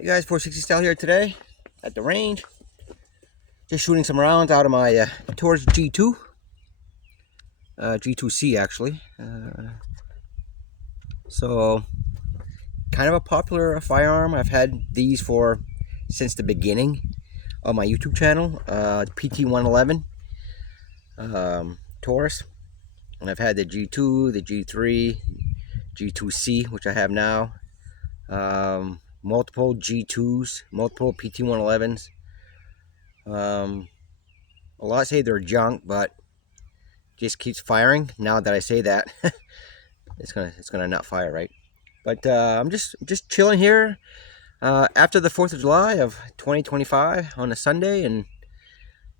Hey guys, 460 Style here today at the range. Just shooting some rounds out of my Taurus G2, G2C actually. So kind of a popular firearm. I've had these since the beginning of my YouTube channel, PT111 Taurus, and I've had the G2, the G3, G2C, which I have now. Multiple G2s, multiple PT111s. A lot say they're junk, but just keeps firing. Now that I say that, it's gonna not fire, right? But I'm just chilling here after the 4th of July of 2025 on a Sunday, and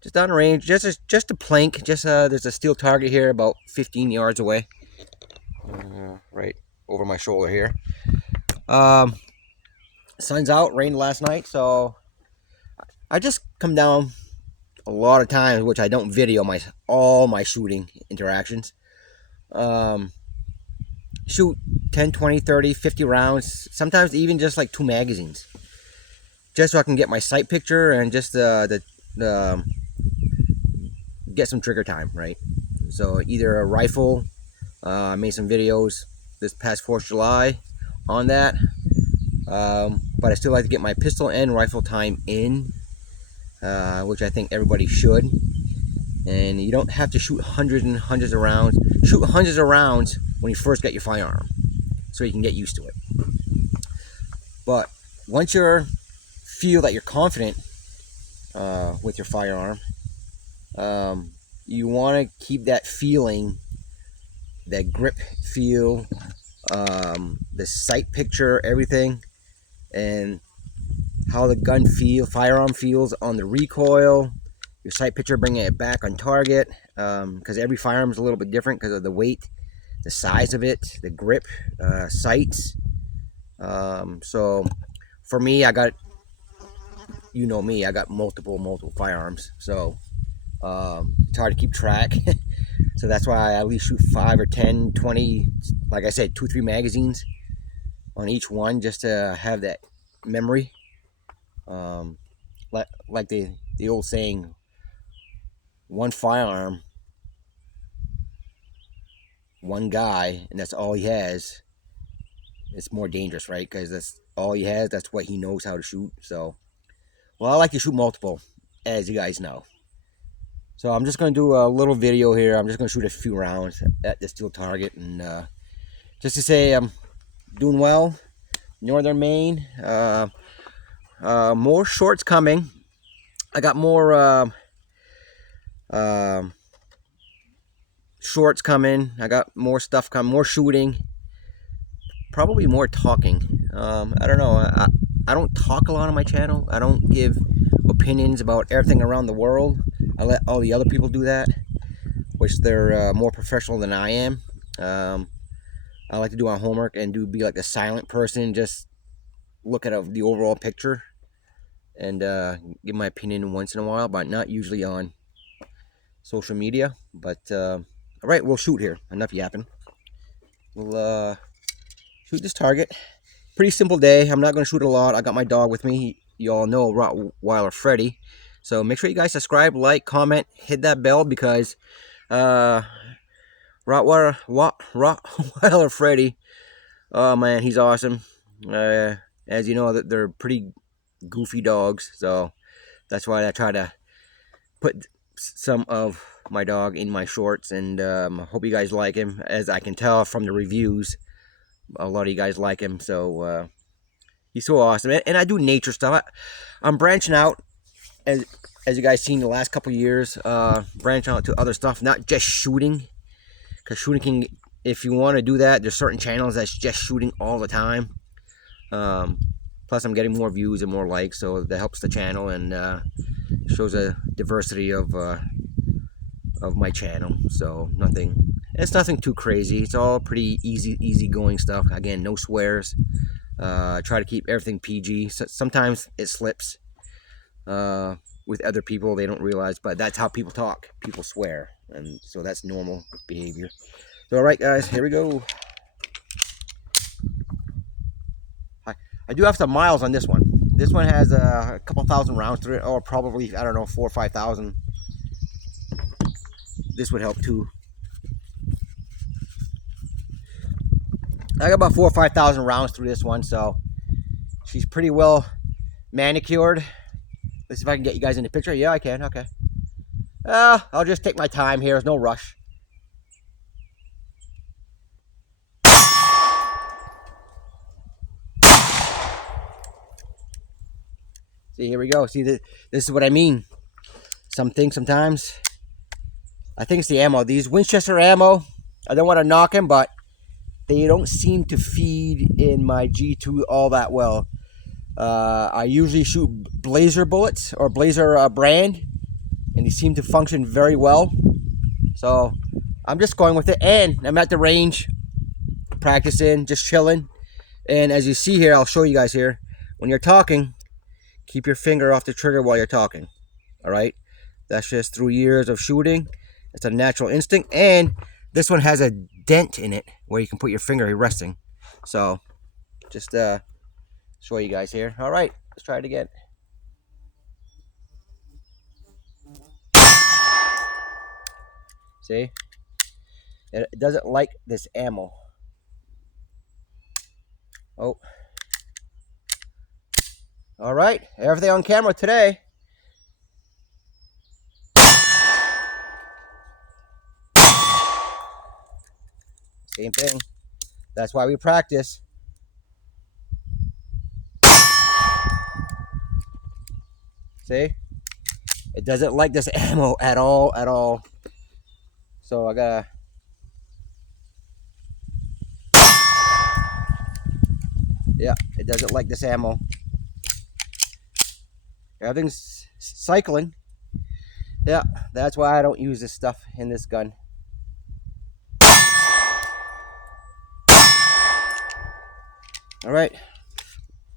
just on range, just a plank. There's a steel target here about 15 yards away, right over my shoulder here. Sun's out, rained last night, so I just come down a lot of times, which I don't video all my shooting interactions. Shoot 10, 20, 30, 50 rounds, sometimes even just like 2 magazines, just so I can get my sight picture and just get some trigger time, right? So either a rifle, I made some videos this past 4th of July on that, but I still like to get my pistol and rifle time in, which I think everybody should. And you don't have to shoot hundreds and hundreds of rounds. Shoot hundreds of rounds when you first get your firearm, so you can get used to it. But once you feel that you're confident with your firearm, you want to keep that feeling, that grip feel, the sight picture, everything, and how the firearm feels on the recoil, your sight picture, bringing it back on target, because every firearm is a little bit different because of the weight, the size of it, the grip, sights. So for me, I got multiple firearms, so it's hard to keep track. So that's why I at least shoot 5 or 10, 20, like I said, 2-3 magazines on each one, just to have that memory. Like the old saying, one firearm, one guy, and that's all he has, it's more dangerous, right? Because that's all he has, that's what he knows how to shoot. So, well, I like to shoot multiple, as you guys know. So I'm just going to do a little video here. I'm just going to shoot a few rounds at the steel target, and just to say I'm doing well. Northern Maine, more shorts coming. I got more shorts coming. I got more stuff coming, more shooting, probably more talking. I don't know. I don't talk a lot on my channel. I don't give opinions about everything around the world. I let all the other people do that, which they're more professional than I am. I like to do my homework and be like a silent person, just look at the overall picture and give my opinion once in a while, but not usually on social media. But all right, we'll shoot here. Enough yapping. We'll shoot this target. Pretty simple day. I'm not going to shoot a lot. I got my dog with me. You all know Rottweiler Freddy. So make sure you guys subscribe, like, comment, hit that bell, because Rottweiler Freddy, oh man, he's awesome. As you know, they're pretty goofy dogs, so that's why I try to put some of my dog in my shorts, and hope you guys like him. As I can tell from the reviews, a lot of you guys like him, so he's so awesome. And I do nature stuff. I'm branching out, as you guys seen the last couple years, branching out to other stuff, not just shooting, because shooting can, if you want to do that, there's certain channels that's just shooting all the time. Plus I'm getting more views and more likes, so that helps the channel, and shows a diversity of my channel. So it's nothing too crazy. It's all pretty easy going stuff. Again, no swears. Try to keep everything PG. Sometimes it slips with other people, they don't realize, but that's how people talk. People swear, and so that's normal behavior. So all right guys, here we go. I do have some miles on this one. This one has a couple thousand rounds through it, or probably, I don't know, 4,000 or 5,000. This would help too. I got about 4,000 or 5,000 rounds through this one, so she's pretty well manicured. Let's see if I can get you guys in the picture. Yeah, I can. Okay. I'll just take my time here. There's no rush. See, here we go. See, this is what I mean. Sometimes, I think it's the ammo. These Winchester ammo, I don't want to knock them, but they don't seem to feed in my G2 all that well. I usually shoot Blazer bullets or Blazer brand, and they seem to function very well. So I'm just going with it, and I'm at the range practicing, just chilling. And as you see here, I'll show you guys here, when you're talking, keep your finger off the trigger while you're talking. All right, that's just through years of shooting. It's a natural instinct. And this one has a dent in it where you can put your finger resting. So just show you guys here. All right, let's try it again. See, it doesn't like this ammo. Oh, all right, everything on camera today. Same thing. That's why we practice. See, it doesn't like this ammo at all. So I gotta. Yeah, it doesn't like this ammo. Everything's cycling. Yeah, that's why I don't use this stuff in this gun. All right,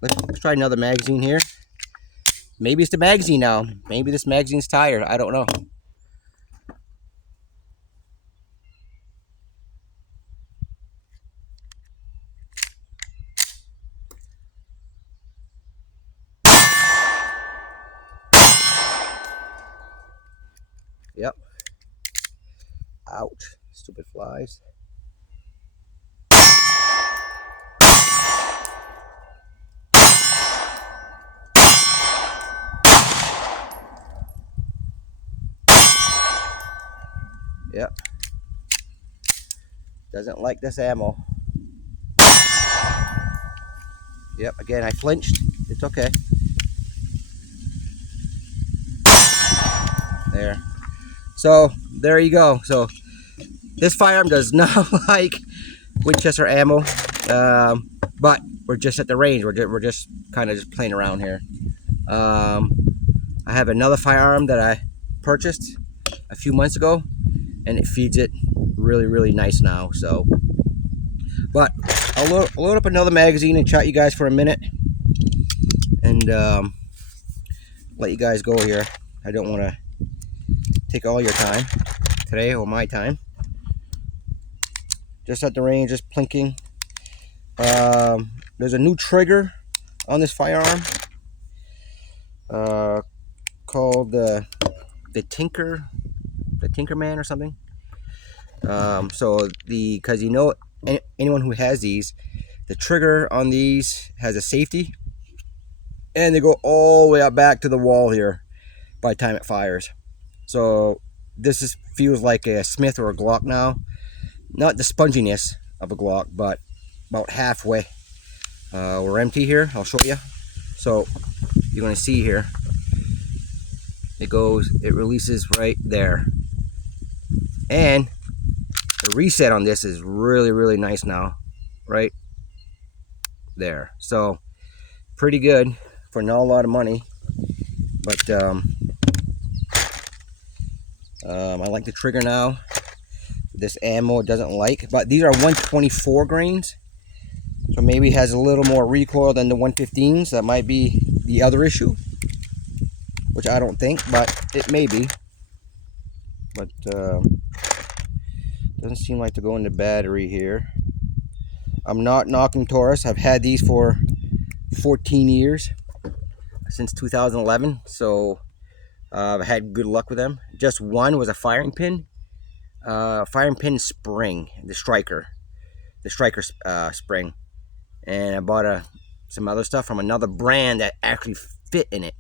let's try another magazine here. Maybe it's the magazine now. Maybe this magazine's tired. I don't know. Yep. Ouch. Stupid flies. Yep. Doesn't like this ammo. Yep, again, I flinched. It's okay. There. So, there you go. So, this firearm does not like Winchester ammo. But we're just at the range. We're just kind of just playing around here. I have another firearm that I purchased a few months ago, and it feeds it really nice now. So, but I'll load up another magazine and chat you guys for a minute, and let you guys go here. I don't want to take all your time today, or my time. Just at the range, just plinking. There's a new trigger on this firearm called the Tinkerman or something. So because you know, anyone who has these, the trigger on these has a safety, and they go all the way up back to the wall here by the time it fires. So this feels like a Smith or a Glock now. Not the sponginess of a Glock, but about halfway. We're empty here. I'll show you. So you're going to see here, it releases right there. And the reset on this is really nice now, right there. So pretty good for not a lot of money, but I like the trigger now. This ammo it doesn't like, but these are 124 grains, so maybe it has a little more recoil than the 115s. That might be the other issue, which I don't think, but it may be. But doesn't seem like to go in the battery here. I'm not knocking Taurus. I've had these for 14 years. since 2011, so I've had good luck with them. Just one was a firing pin spring, the striker spring, and I bought some other stuff from another brand that actually fit in it,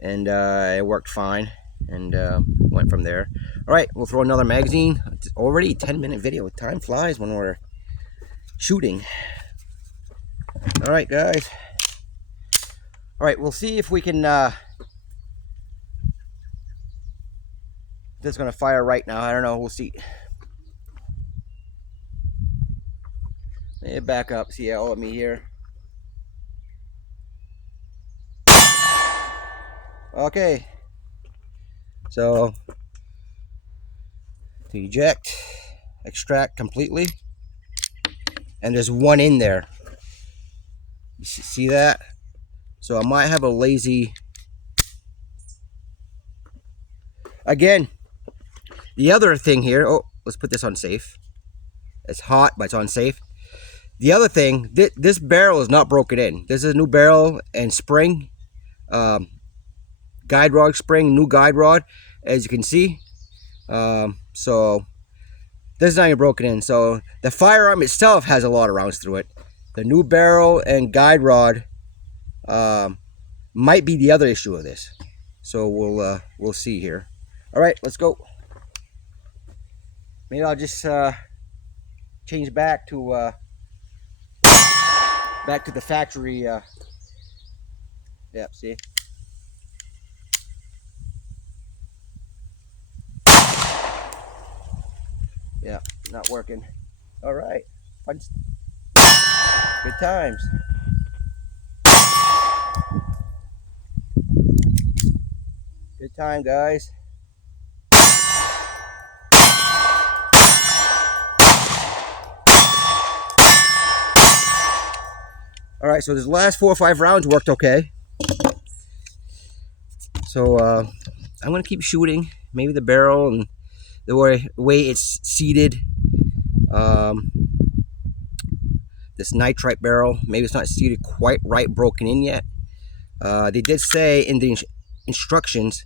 and it worked fine, and went from there. All right, we'll throw another magazine. It's already a 10-minute video. Time flies when we're shooting. All right, guys. All right, we'll see if we can. This is gonna fire right now. I don't know. We'll see. Let me back up. See all of me here. Okay. So to eject, extract completely, and there's one in there. You see that? So I might have a lazy. Again, the other thing here. Oh, let's put this on safe. It's hot, but it's on safe. The other thing, this barrel is not broken in. This is a new barrel and spring, guide rod spring, new guide rod, as you can see. So this is not even broken in. So the firearm itself has a lot of rounds through it. The new barrel and guide rod might be the other issue of this. So we'll see here. All right, let's go. Maybe I'll just change back to the factory. Yep, see. Yeah, not working. All right, fun. Good times. Good time, guys. All right, so this last 4 or 5 rounds worked okay. So I'm gonna keep shooting. Maybe the barrel and the way it's seated. This nitrite barrel, maybe it's not seated quite right, broken in yet. They did say in the instructions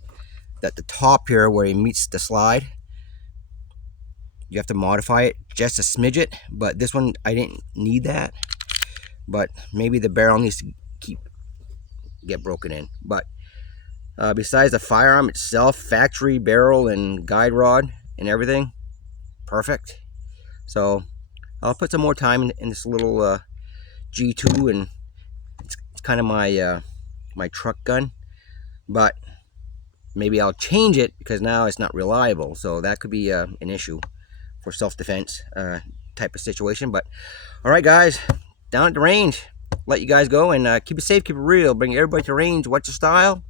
that the top here where it meets the slide, you have to modify it just a smidget, but this one I didn't need that. But maybe the barrel needs to get broken in. But besides the firearm itself, factory barrel and guide rod and everything, perfect. So I'll put some more time in this little G2, and it's kind of my my truck gun. But maybe I'll change it because now it's not reliable. So that could be an issue for self-defense type of situation. But all right, guys. Down at the range, let you guys go, and keep it safe, keep it real, bring everybody to range. What's your style?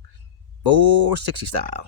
460 style.